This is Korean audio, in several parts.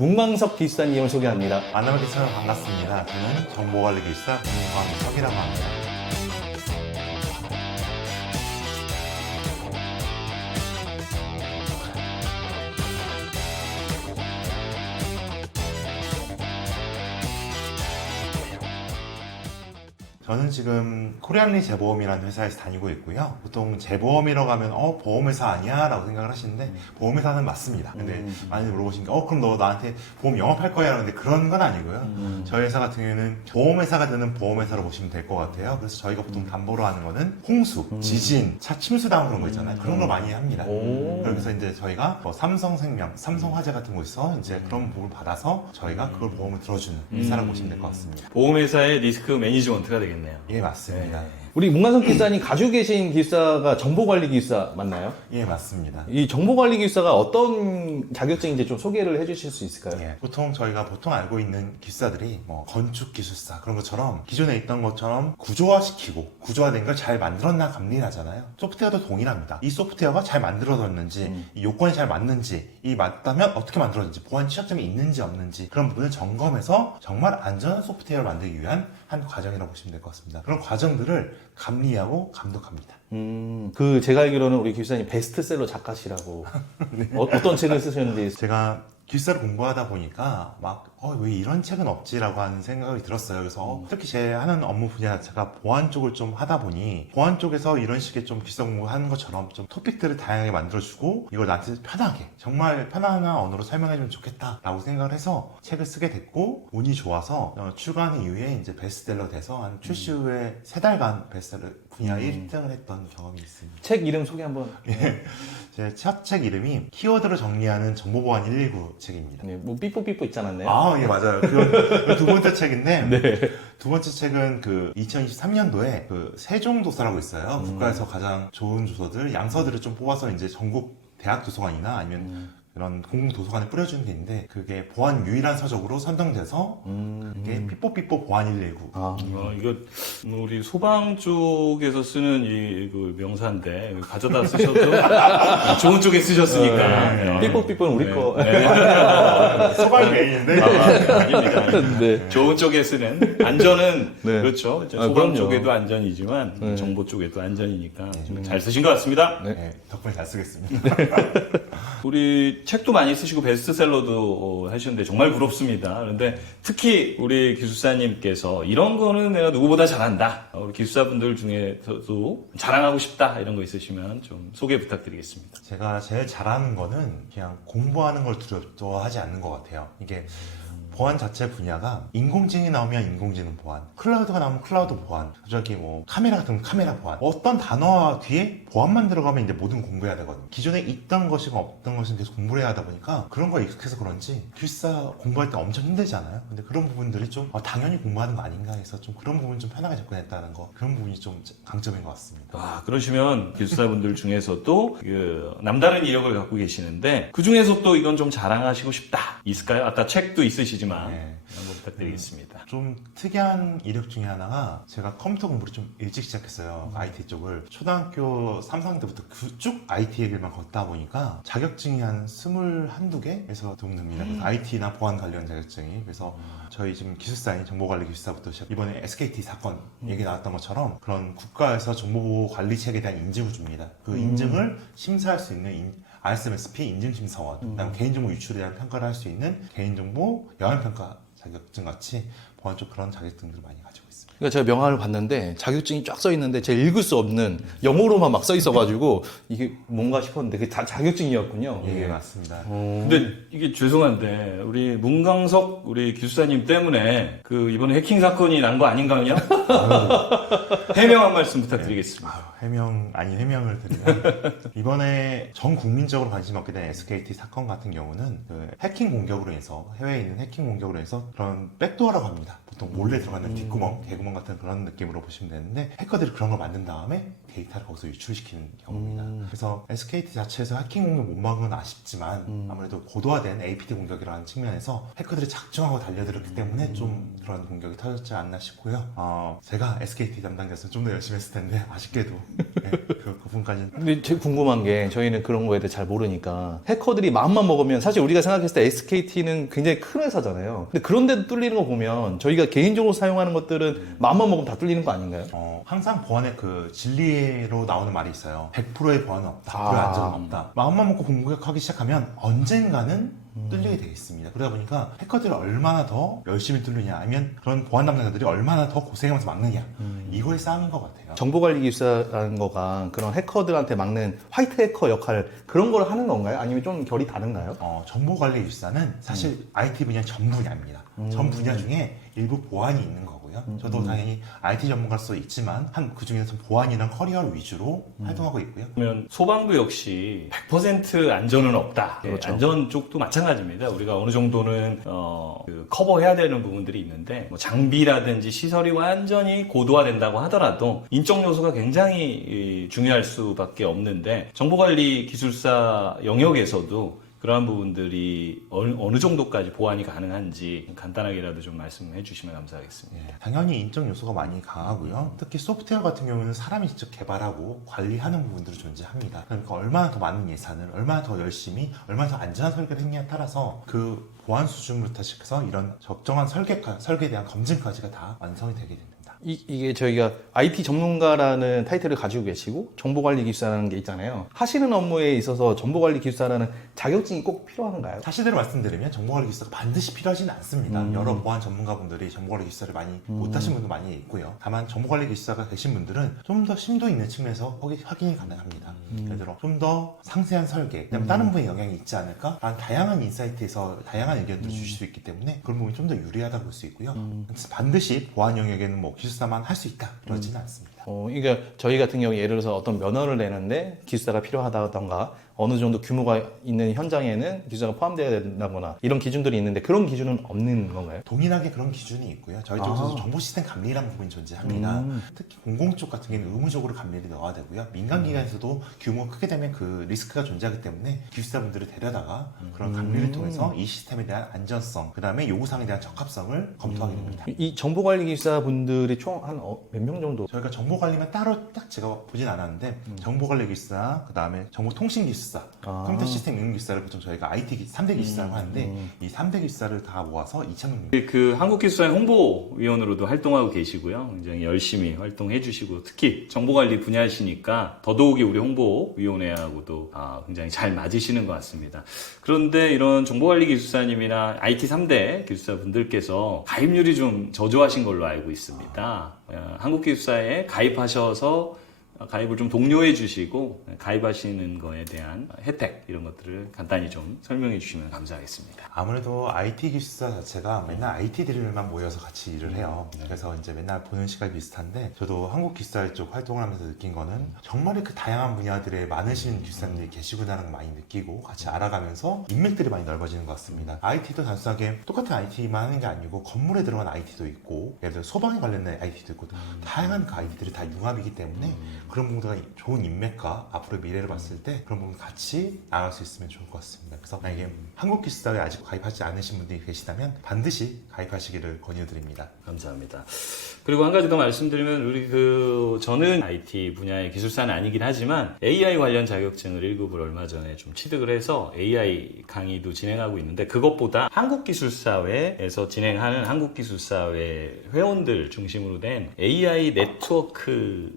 문광석 기술사님을 소개합니다. 만나뵙게 참 반갑습니다. 저는 정보관리기술사 문광석이라고 합니다. 저는 지금 코리안리 재보험이라는 회사에서 다니고 있고요. 보통 재보험이라고 하면 보험회사 아니야? 라고 생각을 하시는데 보험회사는 맞습니다. 근데 많이 물어보시니까 그럼 너 나한테 보험 영업할 거야? 라는데 그런 건 아니고요. 저희 회사 같은 경우에는 보험회사가 되는 보험회사로 보시면 될 것 같아요. 그래서 저희가 보통 담보로 하는 거는 홍수, 지진, 차 침수 당한 그런 거 있잖아요. 그런 걸 많이 합니다. 그래서 이제 저희가 뭐 삼성생명, 삼성화재 같은 곳에서 이제 그런 보험을 받아서 저희가 그걸 보험을 들어주는 회사라고 보시면 될 것 같습니다. 보험회사의 리스크 매니지먼트가 되겠네요. 예, 맞습니다. 우리 문광석 기술사님 가지고 계신 기술사가 정보관리 기술사 맞나요? 예, 맞습니다. 이 정보관리 기술사가 어떤 자격증인지 좀 소개를 해주실 수 있을까요? 예, 저희가 보통 알고 있는 기술사들이 뭐 건축기술사 그런 것처럼 기존에 있던 것처럼 구조화시키고 구조화된 걸 잘 만들었나 감리하잖아요. 소프트웨어도 동일합니다. 이 소프트웨어가 잘 만들어졌는지 이 요건이 잘 맞는지 이 맞다면 어떻게 만들어졌는지 보안 취약점이 있는지 없는지 그런 부분을 점검해서 정말 안전한 소프트웨어를 만들기 위한 한 과정이라고 보시면 될 것 같습니다. 그런 과정들을 감리하고 감독합니다. 제가 알기로는 우리 기술사님 베스트셀러 작가시라고 네. 어떤 책을 쓰셨는지 제가 기술사를 공부하다 보니까 왜 이런 책은 없지라고 하는 생각이 들었어요. 그래서 특히 제 하는 업무 분야 자체가 보안 쪽을 좀 하다 보니 보안 쪽에서 이런 식의 좀 기술사 공부하는 것처럼 좀 토픽들을 다양하게 만들어주고 이걸 나한테 편하게 정말 편안한 언어로 설명해주면 좋겠다라고 생각을 해서 책을 쓰게 됐고 운이 좋아서 출간 이후에 이제 베스트셀러 돼서 한 출시 후에 3달간 베스트셀러 분야 1등을 했던 경험이 있습니다. 책 이름 소개 한번. 제 첫 책 이름이 키워드를 정리하는 정보보안 119 책입니다. 네, 뭐 삐뽀삐뽀 있지 않았나요? 예, 맞아요. 그건 두 번째 책인데, 네. 두 번째 책은 2023년도에 세종도서라고 있어요. 국가에서 가장 좋은 도서들, 양서들을 좀 뽑아서 이제 전국 대학 도서관이나 아니면 그런 공공도서관에 뿌려주는 게 있는데, 그게 보안 유일한 서적으로 선정돼서, 그게 삐뽀삐뽀 보안 119. 이거 우리 소방 쪽에서 쓰는 그 명사인데 가져다 쓰셔도 좋은 쪽에 쓰셨으니까. 네. 삐뽀삐뽀는 우리 거. 소방이 메인인데, 아닙니다. 네. 좋은 쪽에 쓰는 안전은 네. 그렇죠. 소방 그럼요. 쪽에도 안전이지만 네. 정보 쪽에도 안전이니까 잘 쓰신 것 같습니다. 네, 덕분에 잘 쓰겠습니다. 우리 책도 많이 쓰시고 베스트셀러도 하셨는데 정말 부럽습니다. 그런데 특히 우리 기술사님께서 이런 거는 내가 누구보다 잘한다. 우리 기술사분들 중에서도 자랑하고 싶다 이런 거 있으시면 좀 소개 부탁드리겠습니다. 제가 제일 잘하는 거는 그냥 공부하는 걸 두려워하지 않는 것 같아요. 이게 보안 자체 분야가 인공지능이 나오면 인공지능 보안, 클라우드가 나오면 클라우드 보안, 카메라 같은 건 카메라 보안. 어떤 단어 뒤에 보안만 들어가면 이제 모든 공부해야 되거든요. 기존에 있던 것이건 없던 것은 계속 공부를 해야 하다 보니까 그런 거에 익숙해서 그런지 기술사 공부할 때 엄청 힘들잖아요. 근데 그런 부분들이 좀 당연히 공부하는 거 아닌가 해서 좀 그런 부분 좀 편하게 접근했다는 거, 그런 부분이 좀 강점인 것 같습니다. 그러시면 기술사분들 중에서도 남다른 이력을 갖고 계시는데 그 중에서 또 이건 좀 자랑하시고 싶다 있을까요? 아까 책도 있으시지만 네. 한번 부탁드리겠습니다. 좀 특이한 이력 중에 하나가 제가 컴퓨터 공부를 좀 일찍 시작했어요. IT 쪽을. 초등학교 3, 4학년 때부터 쭉 IT 얘기만 걷다 보니까 자격증이 한 21~22개에서 동됩니다. 그래서 IT나 보안 관련 자격증이. 그래서 저희 지금 기술사인 정보관리 기술사부터 시작 이번에 SKT 사건 얘기 나왔던 것처럼 그런 국가에서 정보보호 관리 체계에 대한 인증을 줍니다. 그 인증을 심사할 수 있는 RSMSP 인증심사원, 그다음 개인정보 유출에 대한 평가를 할 수 있는 개인정보 영향평가 자격증 같이 보안 쪽 그런 자격증들을 많이 가지고 있습니다. 그러니까 제가 명함을 봤는데 자격증이 쫙 써 있는데 제가 읽을 수 없는 영어로만 막 써 있어가지고 이게 뭔가 싶었는데 그게 다 자격증이었군요. 예, 맞습니다. 근데 이게 죄송한데 우리 문광석 우리 기술사님 때문에 이번에 해킹 사건이 난 거 아닌가요? 해명 한 말씀 부탁드리겠습니다. 해명 아닌 해명을 드리면 이번에 전 국민적으로 관심 얻게 된 SKT 사건 같은 경우는 해킹 공격으로 해서 해외에 있는 해킹 공격으로 해서 그런 백도어라고 합니다. 보통 몰래 들어가는 뒷구멍, 개구멍 같은 그런 느낌으로 보시면 되는데 해커들이 그런 걸 만든 다음에 데이터를 거기서 유출시키는 경우입니다. 그래서 SKT 자체에서 해킹 공격 못 막은 건 아쉽지만 아무래도 고도화된 APT 공격이라는 측면에서 해커들이 작정하고 달려들었기 때문에 좀 그런 공격이 터졌지 않나 싶고요. 제가 SKT 담당자였으면 좀 더 열심히 했을 텐데 아쉽게도 네, 그 부분까지는. 근데 제가 궁금한 게 저희는 그런 거에 대해 잘 모르니까 해커들이 마음만 먹으면 사실 우리가 생각했을 때 SKT는 굉장히 큰 회사잖아요. 근데 그런데도 뚫리는 거 보면 저희가 개인적으로 사용하는 것들은 마음만 먹으면 다 뚫리는 거 아닌가요? 항상 보안의 그 진리로 나오는 말이 있어요. 100%의 보안은 없다. 100%의 안전은 없다. 마음만 먹고 공격하기 시작하면 언젠가는 뚫리게 되어 있습니다. 그러다 보니까 해커들이 얼마나 더 열심히 뚫느냐 아니면 그런 보안 담당자들이 얼마나 더 고생하면서 막느냐 이거의 싸움인 것 같아요. 정보관리기술사라는 거가 그런 해커들한테 막는 화이트 해커 역할 그런 걸 하는 건가요? 아니면 좀 결이 다른가요? 정보관리기술사는 사실 IT 분야 전 분야입니다. 전 분야 중에 일부 보안이 있는 거고요. 저도 당연히 IT 전문가로서 있지만 그 중에서 보안이랑 커리어 위주로 활동하고 있고요. 그러면 소방도 역시 100% 안전은 없다. 그렇죠. 안전 쪽도 마찬가지입니다. 우리가 어느 정도는 커버해야 되는 부분들이 있는데 뭐 장비라든지 시설이 완전히 고도화된다고 하더라도 인적 요소가 굉장히 중요할 수밖에 없는데 정보관리 기술사 영역에서도 그러한 부분들이 어느 정도까지 보완이 가능한지 간단하게라도 좀 말씀해 주시면 감사하겠습니다. 당연히 인적 요소가 많이 강하고요. 특히 소프트웨어 같은 경우는 사람이 직접 개발하고 관리하는 부분들이 존재합니다. 그러니까 얼마나 더 많은 예산을, 얼마나 더 열심히, 얼마나 더 안전한 설계를 했냐에 따라서 그 보안 수준부터 시작해서 이런 적정한 설계에 대한 검증까지가 다 완성이 되게 됩니다. 이게 저희가 IT 전문가라는 타이틀을 가지고 계시고 정보관리기술사라는 게 있잖아요. 하시는 업무에 있어서 정보관리기술사라는 자격증이 꼭 필요한가요? 사실대로 말씀드리면 정보관리기술사가 반드시 필요하지는 않습니다. 여러 보안 전문가분들이 정보관리기술사를 많이 못하신 분도 많이 있고요. 다만 정보관리기술사가 계신 분들은 좀 더 심도 있는 측면에서 확인이 가능합니다. 예를 들어 좀 더 상세한 설계, 그다음에 다른 분의 영향이 있지 않을까? 라는 다양한 인사이트에서 다양한 의견들을 주실 수 있기 때문에 그런 부분이 좀 더 유리하다고 볼 수 있고요. 반드시 보안 영역에는 뭐 기술사만 할 수 있다 그러지는 않습니다. 그러니까 저희 같은 경우 예를 들어서 어떤 면허를 내는데 기술사가 필요하다던가 어느 정도 규모가 있는 현장에는 기술사가 포함되어야 된다거나 이런 기준들이 있는데 그런 기준은 없는 건가요? 동일하게 그런 기준이 있고요. 저희 쪽에서도 정보 시스템 감리라는 부분이 존재합니다. 특히 공공 쪽 같은 경우는 의무적으로 감리를 넣어야 되고요. 민간 기관에서도 규모가 크게 되면 그 리스크가 존재하기 때문에 기술사분들을 데려다가 그런 감리를 통해서 이 시스템에 대한 안전성, 그 다음에 요구사항에 대한 적합성을 검토하게 됩니다. 이 정보관리기술사 분들이 총 한 몇 명 정도? 저희가 정보관리만 따로 딱 제가 보진 않았는데 정보관리기술사, 그 다음에 정보통신기술사, 컴퓨터 시스템 운영기술사를 보통 저희가 IT 3대 기술사라고 하는데 이 3대 기술사를 다 모아서 2,000명. 그 한국기술사의 홍보위원으로도 활동하고 계시고요. 굉장히 열심히 활동해 주시고 특히 정보관리 분야이시니까 더더욱이 우리 홍보위원회하고도 굉장히 잘 맞으시는 것 같습니다. 그런데 이런 정보관리 기술사님이나 IT 3대 기술사분들께서 가입률이 좀 저조하신 걸로 알고 있습니다. 한국기술사에 가입하셔서 가입을 좀 독려해 주시고 가입하시는 거에 대한 혜택 이런 것들을 간단히 좀 설명해 주시면 감사하겠습니다. 아무래도 IT 기술사 자체가 맨날 IT들만 모여서 같이 일을 해요. 그래서 이제 맨날 보는 시간이 비슷한데 저도 한국 기술사 쪽 활동을 하면서 느낀 거는 정말 그 다양한 분야들에 많으신 기술사님들이 계시구나라는 걸 많이 느끼고 같이 알아가면서 인맥들이 많이 넓어지는 것 같습니다. IT도 단순하게 똑같은 IT만 하는 게 아니고 건물에 들어간 IT도 있고 예를 들어 소방에 관련된 IT도 있고 다양한 그 IT들이 다 융합이기 때문에 그런 부분들과 좋은 인맥과 앞으로 미래를 봤을 때 그런 부분 같이 나갈 수 있으면 좋을 것 같습니다. 그래서 만약에 한국 기술사에 아직 가입하지 않으신 분들이 계시다면 반드시 가입하시기를 권유드립니다. 감사합니다. 그리고 한 가지 더 말씀드리면 저는 IT 분야의 기술사는 아니긴 하지만 AI 관련 자격증을 1급을 얼마 전에 좀 취득을 해서 AI 강의도 진행하고 있는데 그것보다 한국기술사회에서 진행하는 한국기술사회 회원들 중심으로 된 AI 네트워크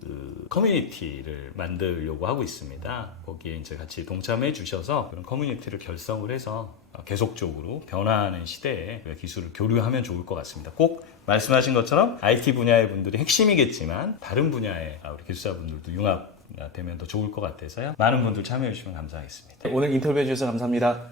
커뮤니티를 만들려고 하고 있습니다. 거기에 이제 같이 동참해 주셔서 그런 커뮤니티를 결성을 해서 계속적으로 변화하는 시대에 기술을 교류하면 좋을 것 같습니다. 꼭 말씀하신 것처럼 IT 분야의 분들이 핵심이겠지만 다른 분야의 우리 기술사분들도 융합되면 더 좋을 것 같아서요. 많은 분들 참여해 주시면 감사하겠습니다. 오늘 인터뷰해 주셔서 감사합니다.